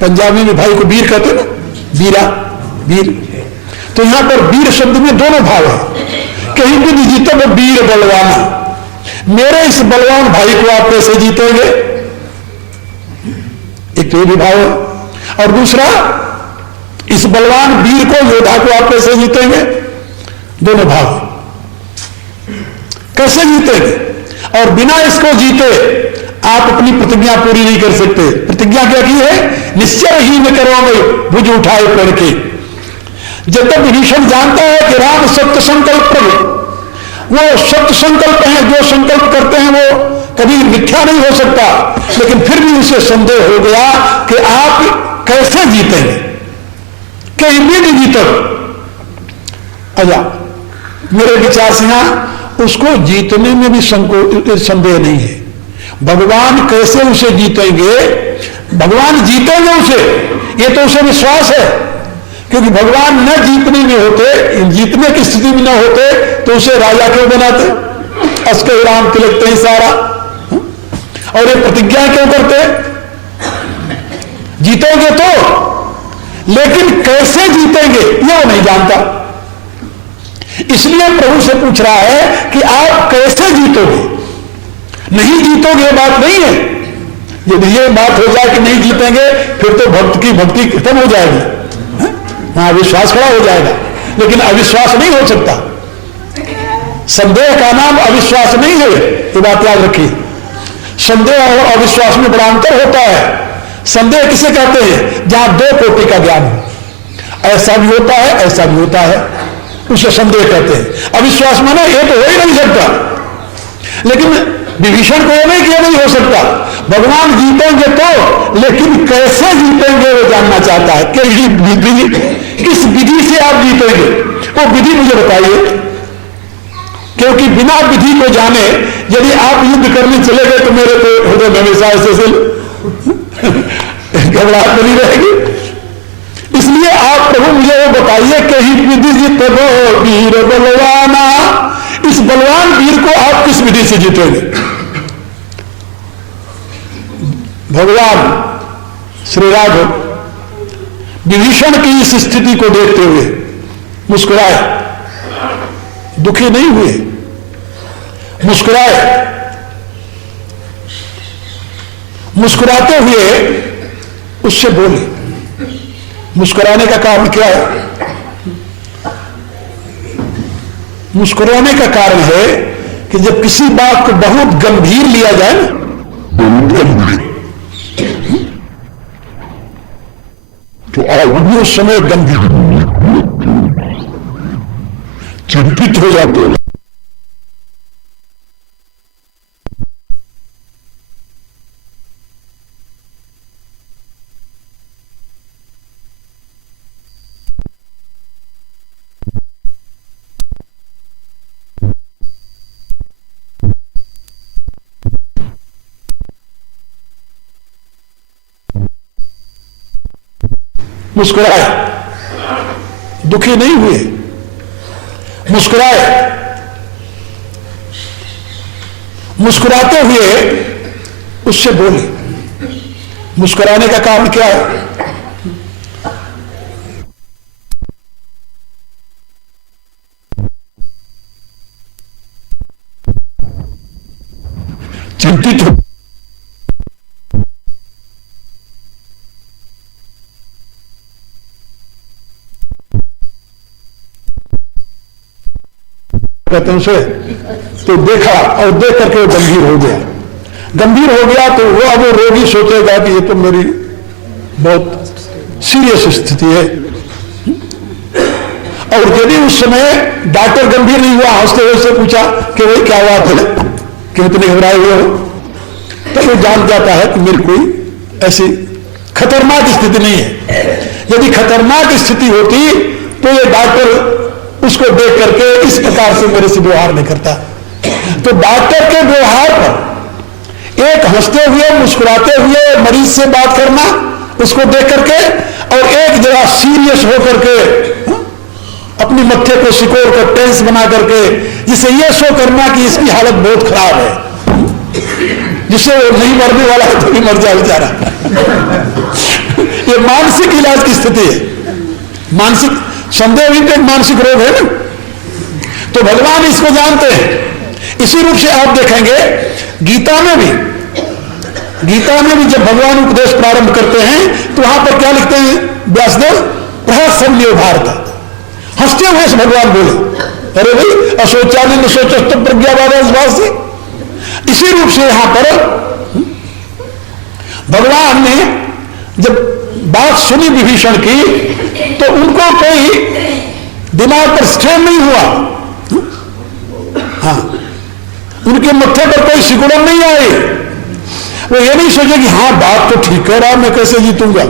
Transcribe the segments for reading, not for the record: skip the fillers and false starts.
पंजाबी में भाई को वीर कहते ना, वीरा, वीर। तो यहां पर वीर शब्द में दोनों भाव है। कहीं भी नहीं जीते वो वीर बलवाना, मेरे इस बलवान भाई को आप कैसे जीतेंगे, एक तो ये भी भाव है। और दूसरा, इस बलवान वीर को, योद्धा को आप कैसे जीतेंगे, दोनों भाव। कैसे जीतेंगे, और बिना इसको जीते आप अपनी प्रतिज्ञा पूरी नहीं कर सकते। प्रतिज्ञा क्या की है, निश्चय ही में करोगे भुज उठाए पेड़ के। जब तक विभीषण जानता है कि राम सत्य संकल्प प्रभु, वो सत्य संकल्प है, जो संकल्प करते हैं वो कभी मिथ्या नहीं हो सकता, लेकिन फिर भी उसे संदेह हो गया कि आप कैसे जीतेंगे, कहीं भी नहीं जीतो। अच्छा, मेरे विचार से यहां उसको जीतने में भी संदेह नहीं है। भगवान कैसे उसे जीतेंगे, भगवान जीतेंगे उसे, ये तो उसे विश्वास है। क्योंकि भगवान न जीतने में होते, जीतने की स्थिति में न होते तो उसे राजा क्यों बनाते, अस्कर राम तिलकते ही सारा, और ये प्रतिज्ञा क्यों करते, जीतेंगे तो, लेकिन कैसे जीतेंगे ये वो नहीं जानता। इसलिए प्रभु से पूछ रहा है कि आप कैसे जीतोगे। नहीं जीतोगे बात नहीं है, यदि ये बात हो जाए कि नहीं जीतेंगे फिर तो भक्त की भक्ति खत्म हो जाएगी, हाँ विश्वास खड़ा हो जाएगा। लेकिन अविश्वास नहीं हो सकता, संदेह का नाम अविश्वास नहीं है, ये बात याद रखिए। संदेह और अविश्वास में बड़ा अंतर होता है। संदेह किसे कहते हैं, जहां दो कोटि का ज्ञान हो, ऐसा भी होता है ऐसा भी होता है, उसे संदेह कहते हैं। अविश्वास माने ये तो हो ही नहीं सकता, लेकिन विभीषण को ये नहीं किया नहीं हो सकता। भगवान जीतेंगे तो, लेकिन कैसे जीतेंगे वो जानना चाहता है कि किस विधि से आप जीतेंगे, वो विधि मुझे बताइए। क्योंकि बिना विधि को जाने यदि आप युद्ध करने चले गए तो मेरे तो हृदय में हमेशा ऐसे घबराहट बनी रहेगी। इसलिए आप प्रभु मुझे वो बताइए कि विधि जीतबो वीर बलवाना, इस बलवान वीर को आप किस विधि से जीतेंगे। भगवान श्री राघव विभीषण की इस स्थिति को देखते हुए मुस्कुराए, दुखी नहीं हुए, मुस्कुराए। मुस्कुराते हुए उससे बोले। मुस्कुराने का कारण क्या है, मुस्कुराने का कारण है कि जब किसी बात को बहुत गंभीर लिया जाए ना, तो आप उस समय गंभीर चिंतित हो जाते हैं। मुस्कुराए, दुखी नहीं हुए, मुस्कुराए। मुस्कुराते हुए उससे बोले। मुस्कुराने का कारण क्या है, चिंतित हो, कहते हैं उसे, तो देखा और देख करके वो गंभीर हो गया। गंभीर हो गया तो वो अब रोगी सोचेगा कि ये तो मेरी बहुत सीरियस स्थिति है। और यदि उस समय डॉक्टर गंभीर नहीं हुआ, हंसते हुए से पूछा कि भाई क्या हुआ था, क्यों इतने घबराए हुए हो, तो वो जान जाता है कि मेरी कोई ऐसी खतरनाक स्थिति नहीं है। यदि खतरनाक स्थिति होती तो ये डॉक्टर उसको देख करके इस प्रकार से मेरे से व्यवहार नहीं करता। तो डॉक्टर के व्यवहार पर एक हंसते हुए मुस्कुराते हुए मरीज से बात करना उसको देख करके, और एक जरा सीरियस होकर के अपनी मत्थे को सिकोड़ कर टेंस बना करके जिसे ये शो करना कि इसकी हालत बहुत खराब है, जिससे वो नहीं मरने वाला है तो भी मर जाए बेचारा, ये मानसिक इलाज की स्थिति है। मानसिक संदेह भी तो एक मानसिक रोग है ना। तो भगवान इसको जानते हैं। इसी रूप से आप देखेंगे गीता में भी जब भगवान उपदेश प्रारंभ करते हैं तो वहां पर क्या लिखते हैं व्यासदेव? प्रहसन्यो भारत, हंसते हुए से भगवान बोले, अरे भाई अशोचालिन शोचस्त प्रज्ञावाद। इसी रूप से यहां पर भगवान ने जब बात सुनी विभीषण की तो उनको कोई दिमाग पर स्ट्रेन नहीं हुआ। हाँ, उनके मत्थे पर कोई सिकुड़न नहीं आई। वो ये नहीं सोचे कि हाँ बात तो ठीक कह रहा, मैं कैसे जीतूंगा,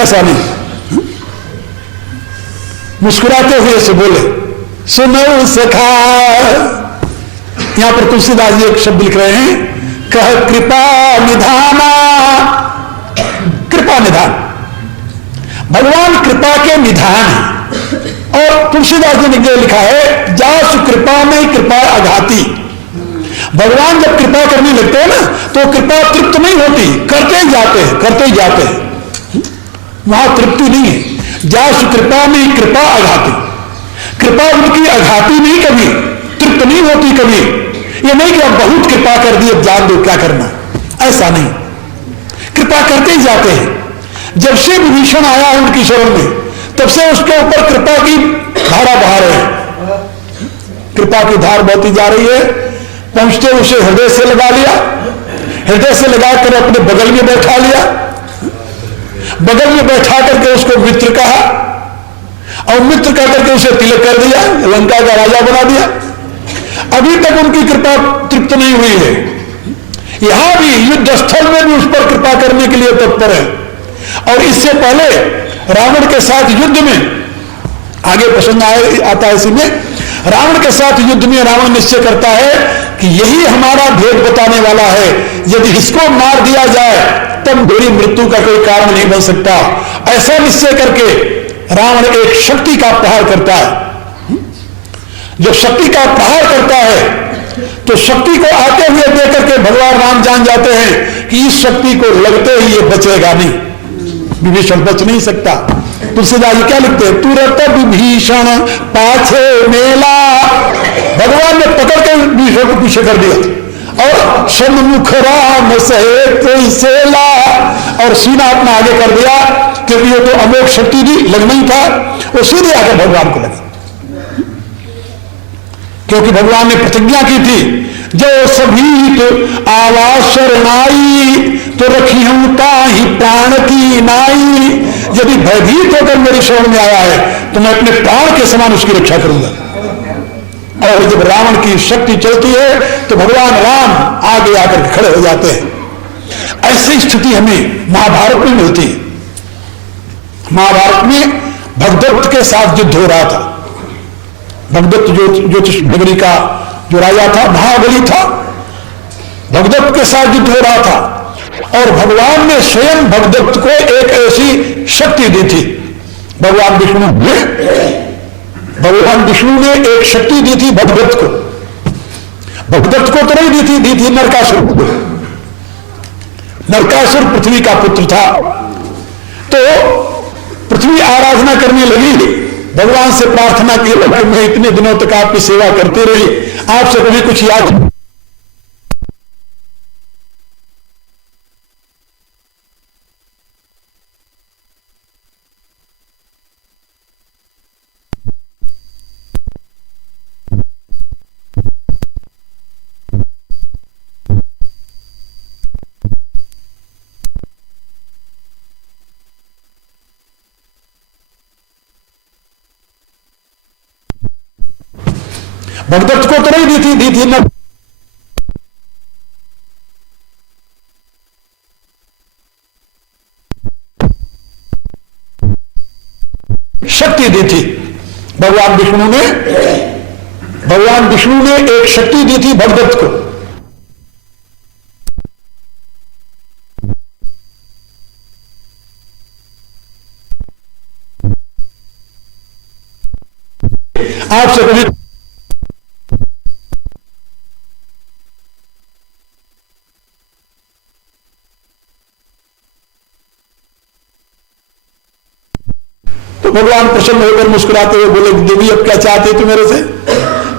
ऐसा नहीं। मुस्कुराते हुए से बोले, सुनो सखा। यहां पर तुलसीदास जी एक शब्द लिख रहे हैं, कह कृपा निधाना। कृपा निधान, भगवान कृपा के निधान है। और तुलसीदास जी ने लिखा है, जासु कृपा में कृपा अघाती। भगवान जब कृपा करने लगते हैं ना तो कृपा तृप्त नहीं होती, करते ही जाते हैं, वहां तृप्ति नहीं है। जासु कृपा में कृपा अघाती, कृपा उनकी अघाती नहीं, कभी तृप्त नहीं होती कभी। ये नहीं कि अब बहुत कृपा कर दी अब जान दो क्या करना, ऐसा नहीं। कृपा करते ही जाते हैं। जब से विभीषण आया है उनकी शरण में तब से उसके ऊपर कृपा की धारा बहा रहे हैं। कृपा की धार बहती जा रही है। पहुंचते उसे हृदय से लगा लिया, हृदय से लगाकर अपने बगल में बैठा लिया, बगल में बैठा करके उसको मित्र कहा और मित्र कह करके उसे तिलक कर दिया, लंका का राजा बना दिया। अभी तक उनकी कृपा तृप्त नहीं हुई है। यहां भी युद्ध स्थल में भी उस पर कृपा करने के लिए तत्पर है। और इससे पहले रावण के साथ युद्ध में, आगे प्रसंग आता है इसी में, रावण के साथ युद्ध में रावण निश्चय करता है कि यही हमारा भेद बताने वाला है, यदि इसको मार दिया जाए तब मेरी मृत्यु का कोई कारण नहीं बन सकता। ऐसा निश्चय करके रावण एक शक्ति का प्रहार करता है। जब शक्ति का प्रहार करता है तो शक्ति को आते हुए देख करके भगवान राम जान जाते हैं कि इस शक्ति को लगते ही ये बचेगा नहीं, विभीषण बच नहीं सकता। तुलसीदास जी क्या लिखते हैं, तुरंत विभीषण पाछे मेला। भगवान ने पकड़ के विभीषण को पीछे कर दिया और सन्मुख राम सहे कोई सेला, और सीना अपना आगे कर दिया क्योंकि ये तो अमोघ शक्ति थी, लगना ही था। वो सीधे आकर भगवान को लगा, क्योंकि भगवान ने प्रतिज्ञा की थी, जो सभी तो आवाज शरणाई तो रखी हूं ताही प्राण की नाई। यदि भयभीत होकर मेरी शरण में आया है तो मैं अपने प्राण के समान उसकी रक्षा करूंगा। और जब रावण की शक्ति चलती है तो भगवान राम आगे आकर खड़े हो जाते हैं। ऐसी स्थिति हमें महाभारत में मिलती है। महाभारत में भगदत्त के साथ युद्ध हो रहा था। भगदत्त ज्योतिष नगरी का जो राजा था, महाबली था, भगदत्त के साथ युद्ध हो रहा था। और भगवान ने स्वयं भगदत्त को एक ऐसी शक्ति दी थी। भगवान विष्णु ने एक शक्ति दी थी भगदत्त को। भगदत्त को तो नहीं दी थी नरकासुर को। नरकासुर पृथ्वी का पुत्र था, तो पृथ्वी आराधना करने लगी। भगवान से प्रार्थना की, मैं इतने दिनों तक आपकी सेवा करती रही, आपसे कभी कुछ याद। भगदत्त को तो नहीं दी थी न शक्ति दी थी। भगवान विष्णु ने एक शक्ति दी थी भगदत्त को। आपसे कभी तो भगवान प्रसन्न होकर मुस्कुराते हुए बोले, देवी अब क्या चाहते तू मेरे से?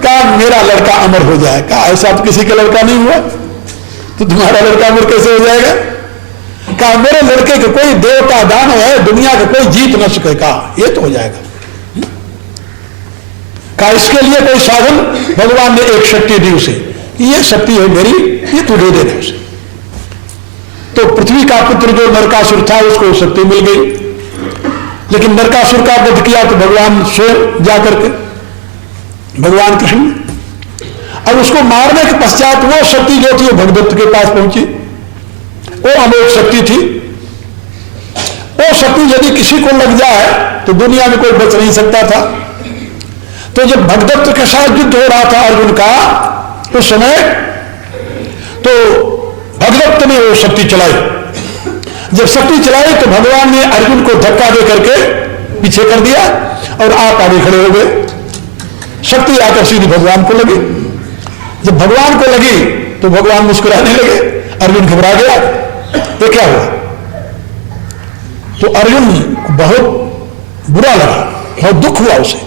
कहा मेरा लड़का अमर हो जाए। कहा ऐसा तो किसी का लड़का नहीं हुआ, तो तुम्हारा लड़का अमर कैसे हो जाएगा? कहा मेरे लड़के के कोई देवता दानव है, दुनिया का कोई जीत न सके। कहा ये तो हो जाएगा। कहा इसके लिए कोई साधन? भगवान ने एक शक्ति दी उसे, ये शक्ति है मेरी, ये तू दे देना उसे। तो पृथ्वी का पुत्र जो नरकासुर था उसको शक्ति मिल गई, लेकिन नरकासुर का वध किया तो भगवान स्वयं जाकर के, भगवान कृष्ण। अब उसको मारने के पश्चात वो शक्ति जो थी वो भगदत्त के पास पहुंची। वो अमोघ शक्ति थी। वो शक्ति यदि किसी को लग जाए तो दुनिया में कोई बच नहीं सकता था। तो जब भगदत्त के साथ युद्ध हो रहा था अर्जुन का, उस समय तो भगदत्त ने वो शक्ति चलाई। जब शक्ति चलाई तो भगवान ने अर्जुन को धक्का दे करके पीछे कर दिया और आप आगे खड़े हो गए। शक्ति आकर सीधी भगवान को लगी। जब भगवान को लगी तो भगवान मुस्कुराने लगे, अर्जुन घबरा गया। तो क्या हुआ? तो अर्जुन को बहुत बुरा लगा, बहुत दुख हुआ उसे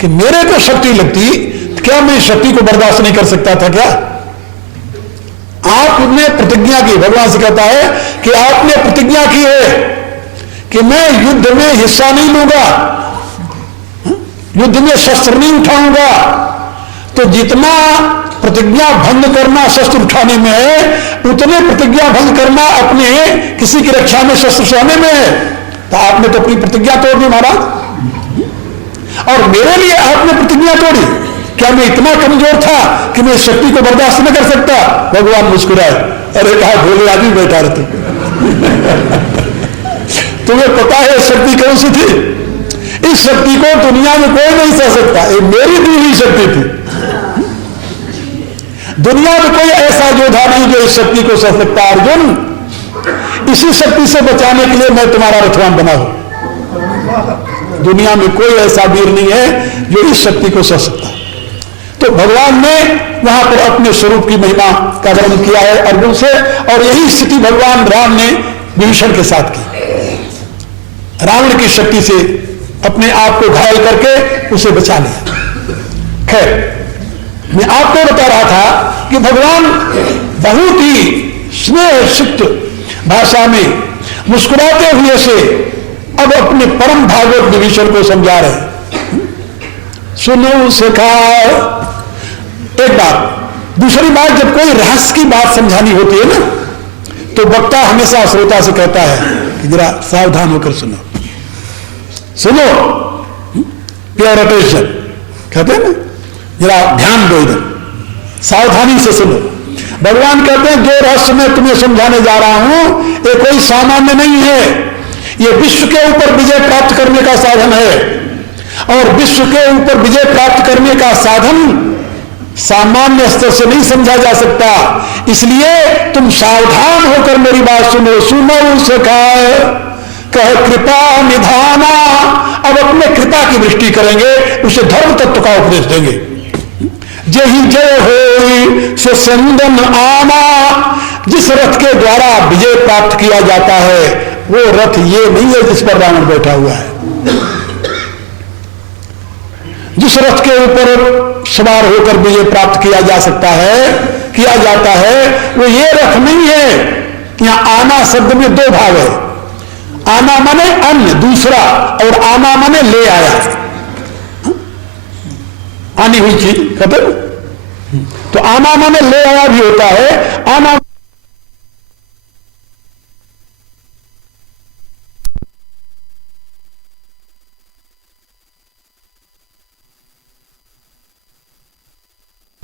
कि मेरे को शक्ति लगती, क्या मैं शक्ति को बर्दाश्त नहीं कर सकता था क्या? आपने प्रतिज्ञा की, भगवान से कहता है कि आपने प्रतिज्ञा की है कि मैं युद्ध में हिस्सा नहीं लूंगा, युद्ध में शस्त्र नहीं उठाऊंगा। तो जितना प्रतिज्ञा भंग करना शस्त्र उठाने में है, उतने प्रतिज्ञा भंग करना अपने किसी की रक्षा में शस्त्र उठाने में है। तो आपने तो अपनी प्रतिज्ञा तोड़ दी महाराज, और मेरे लिए आपने प्रतिज्ञा तोड़ी। क्या मैं इतना कमजोर था कि मैं शक्ति को बर्दाश्त न कर सकता? भगवान मुस्कुराए, अरे कहा भोले आदमी बैठा रहे तुम तुम्हें पता है शक्ति कौन सी थी? इस शक्ति को दुनिया में कोई नहीं सह सकता, ये मेरी दी हुई शक्ति थी। दुनिया में कोई ऐसा योद्धा नहीं जो इस शक्ति को सह सकता। अर्जुन, इसी शक्ति से बचाने के लिए मैं तुम्हारा रथवान बना हूं। दुनिया में कोई ऐसा वीर नहीं है जो इस शक्ति को सह सकता। तो भगवान ने वहां पर अपने स्वरूप की महिमा का वर्णन किया है अर्जुन से, और यही स्थिति भगवान राम ने विभीषण के साथ की। रावण की शक्ति से अपने आप को घायल करके उसे बचा लिया। खैर, मैं आपको बता रहा था कि भगवान बहुत ही स्नेहसिक्त भाषा में मुस्कुराते हुए से अब अपने परम भागवत विभीषण को समझा रहे। सुनो सखा, एक बात। दूसरी बात, जब कोई रहस्य की बात समझानी होती है ना, तो वक्ता हमेशा श्रोता से कहता है कि जरा सावधान होकर सुनो, सुनो, प्योर अटेंशन कहते हैं ना, जरा ध्यान दो, इधर सावधानी से सुनो। भगवान कहते हैं जो रहस्य मैं तुम्हें समझाने जा रहा हूं ये कोई सामान्य नहीं है, ये विश्व के ऊपर विजय प्राप्त करने का साधन है, और विश्व के ऊपर विजय प्राप्त करने का साधन सामान्य स्तर से नहीं समझा जा सकता। इसलिए तुम सावधान होकर मेरी बात सुनो। सुनो सखा कह कृपा निधाना, अब अपने कृपा की दृष्टि करेंगे, उसे धर्म तत्व का उपदेश देंगे। जय ही जय हो से संदन आना, जिस रथ के द्वारा विजय प्राप्त किया जाता है वो रथ ये नहीं है जिस पर रावण बैठा हुआ है। जिस रथ के ऊपर सवार होकर विजय प्राप्त किया जा सकता है, किया जाता है, वो ये रथ नहीं है। यहां आना शब्द में दो भाग है। आना माने अन्य, दूसरा, और आना माने ले आया, आनी हुई चीज कहते। तो आना माने ले आया भी होता है, आना